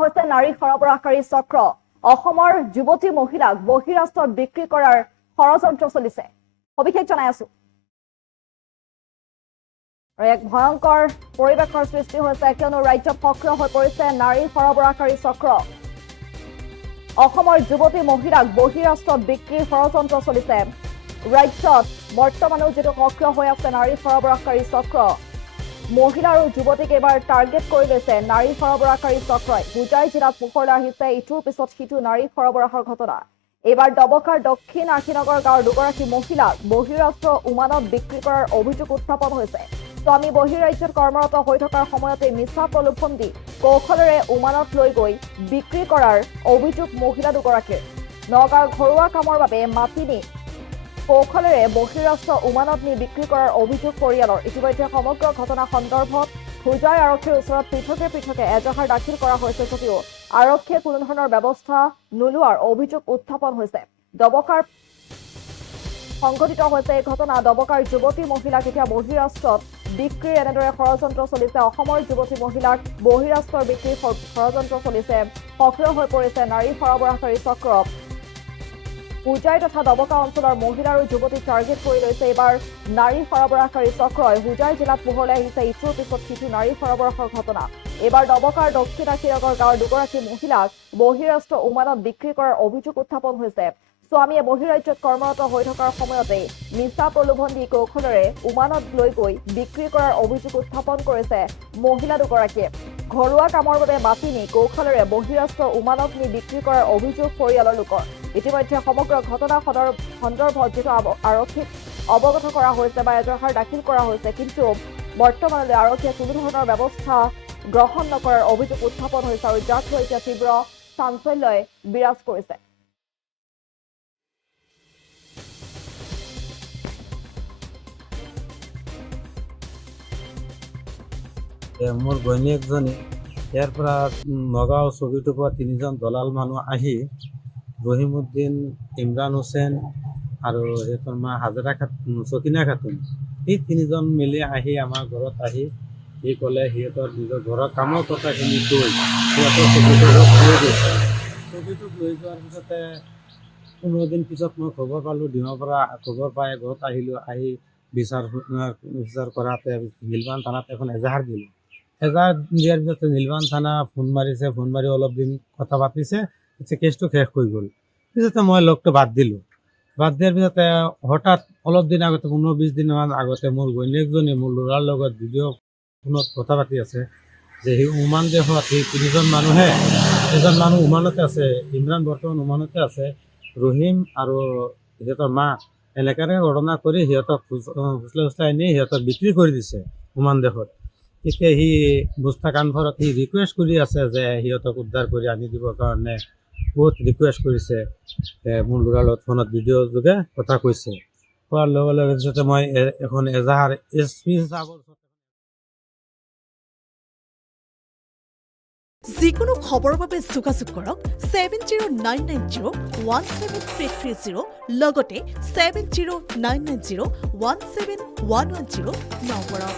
হৈছে নাৰী সৰবৰাহকাৰী চক্ৰ অসমৰ যুৱতী মহিলাক বহিৰাষ্ট্ৰত বিক্ৰী কৰাৰ ষড়যন্ত্ৰ চলিছে সবিশেষ জনাই আছো এক ভয়ংকৰ পৰিৱেশৰ সৃষ্টি হৈছে কিয়নো ৰাজ্যত সক্ৰিয় হৈ পৰিছে নাৰী সৰবৰাহকাৰী চক্ৰ অসমৰ যুৱতী মহিলাক বহিৰাষ্ট্ৰত বিক্ৰীৰ ষড়যন্ত্ৰ চলিছে ৰাজ্যত বৰ্তমানো যেটো সক্ৰিয় হৈ আছে নাৰী সৰবৰাহকাৰী চক্ৰ মহিলা আৰু যুৱতীক এবাৰ টাৰ্গেট কৰি লৈছে নাৰী সৰবৰাহকাৰী চক্ৰই হুজাই জিলাত পোহৰলৈ আহিছে ইটোৰ পিছত সিটো নাৰী সৰবৰাহৰ ঘটনা এবাৰ দবকাৰ দক্ষিণ আশীনগৰ গাঁৱৰ দুগৰাকী মহিলাক বহিৰাষ্ট্ৰ উমানত বিক্ৰী কৰাৰ অভিযোগ উত্থাপন হৈছে স্বামী বহিৰাজ্যত কৰ্মৰত হৈ থকাৰ সময়তে মিছা প্ৰলোভন দি কৌশলেৰে উমানত লৈ গৈ বিক্ৰী কৰাৰ অভিযোগ মহিলা দুগৰাকীৰ নগাঁৱৰ ঘৰুৱা কামৰ বাবে মাটি নি কৌশলেৰে বহিৰাষ্ট্ৰ উমানত নি বিক্ৰী কৰাৰ অভিযোগ পৰিয়ালৰ ইতিমধ্যে সমগ্ৰ ঘটনা সন্দৰ্ভত হুজাই আৰক্ষীৰ ওচৰত পৃথকে এজাহাৰ দাখিল কৰা হৈছে যদিও আৰক্ষীয়ে কোনো ধৰণৰ ব্যৱস্থা নোলোৱাৰ অভিযোগ উত্থাপন হৈছে দবকাৰ সংঘটিত হৈছে এই ঘটনা দবকাৰ যুৱতী মহিলাক এতিয়া বহিৰাষ্ট্ৰত বিক্ৰীৰ এনেদৰে ষড়যন্ত্ৰ চলিছে অসমৰ যুৱতী মহিলাক বহিৰাষ্ট্ৰৰ বিক্ৰীৰ ষড়যন্ত্ৰ চলিছে সক্ৰিয় হৈ পৰিছে নাৰী সৰবৰাহকাৰী চক্ৰ হুজাই তথা দবকা অঞ্চলৰ মহিলা আৰু যুৱতীক টাৰ্গেট কৰি লৈছে এবাৰ নাৰী সৰবৰাহকাৰী চক্ৰই হুজাই জিলাত পোহৰলৈ আহিছে ইটোৰ পিছত সিটো নাৰী সৰবৰাহৰ ঘটনা এবাৰ দবকাৰ দক্ষিণ আশীনগৰ গাঁৱৰ দুগৰাকী মহিলাক বহিৰাষ্ট্ৰ উমানত বিক্ৰী কৰাৰ অভিযোগ উত্থাপন হৈছে স্বামীয়ে বহিৰাজ্যত কৰ্মৰত হৈ থকাৰ সময়তে মিছা প্ৰলোভন দি কৌশলেৰে উমানত লৈ গৈ বিক্ৰী কৰাৰ অভিযোগ উত্থাপন কৰিছে মহিলা দুগৰাকীয়ে ঘৰুৱা কামৰ বাবে মাটি নি কৌশলেৰে বহিৰাষ্ট্ৰ উমানত নি বিক্ৰী কৰাৰ অভিযোগ পৰিয়ালৰ লোকৰ ইতিমধ্যে সমগ্ৰ ঘটনা সন্দৰ্ভত যেটো আৰক্ষীক অৱগত কৰা হৈছে বা এজাহাৰ দাখিল কৰা হৈছে কিন্তু বৰ্তমানলৈ আৰক্ষীয়ে কোনো ধৰণৰ ব্যৱস্থা গ্ৰহণ নকৰাৰ অভিযোগ উত্থাপন হৈছে আৰু যাক লৈ এতিয়া তীব্ৰ চাঞ্চল্যই বিৰাজ কৰিছে মোৰ ঘৈণীয়েকজনী ইয়াৰ পৰা নগাঁও চকীটোৰ পৰা তিনিজন দলাল মানুহ আহি ৰহিমউদ্দিন ইমৰান হুছেইন আৰু সিহঁতৰ মা হাজৰা চকিনা খাতুন এই তিনিজন মিলি আহি আমাৰ ঘৰত আহি সি ক'লে সিহঁতৰ নিজৰ ঘৰৰ কামৰ কথাখিনি কৈ সিহঁতৰ চকীটোত লৈ গৈছে চকীটোত লৈ যোৱাৰ পিছতে 15 দিন পিছত মই খবৰ পালোঁ ডিমাৰ পৰা খবৰ পাই ঘৰত আহিলোঁ আহি বিচাৰ কৰাতে নীলবান থানাত এখন এজাহাৰ দিলোঁ এজাহাৰ দিয়াৰ পিছতে নীলবান থানা ফোন মাৰি অলপ দিন কথা পাতিছে কেছটো শেষ হৈ গ'ল পিছতে মই লগটো বাদ দিলোঁ বাদ দিয়াৰ পিছতে হঠাৎ অলপ দিন আগতে 15-20 দিনমান আগতে মোৰ ঘৈণীয়েকজনী মোৰ ল'ৰাৰ লগত ভিডিঅ' ফোনত কথা পাতি আছে যে সি উমান দেশত সেই তিনিজন মানুহে এজন মানুহ উমানতে আছে ইমৰান বৰ্তমান উমানতে আছে ৰহিম আৰু সিহঁতৰ মা এনেকৈ ঘটনা কৰি সিহঁতক ফুচলাই নি সিহঁতক বিক্ৰী কৰি দিছে উমান দেশত এতিয়া সি বুস্তা কানফৰত সি ৰিকুৱেষ্ট কৰি আছে যে সিহঁতক উদ্ধাৰ কৰি আনি দিবৰ কাৰণে বহুত ৰিকুৱেষ্ট কৰিছে মোৰ ল'ৰাৰ লগত ফোনত ভিডিঅ' যোগে কথা কৈছে কোৱাৰ লগে লগে পিছতে মই এখন এজাহাৰ SP চাহাবৰ যিকোনো খবৰৰ বাবে যোগাযোগ কৰক 7099017330 লগতে 7099017110 নম্বৰত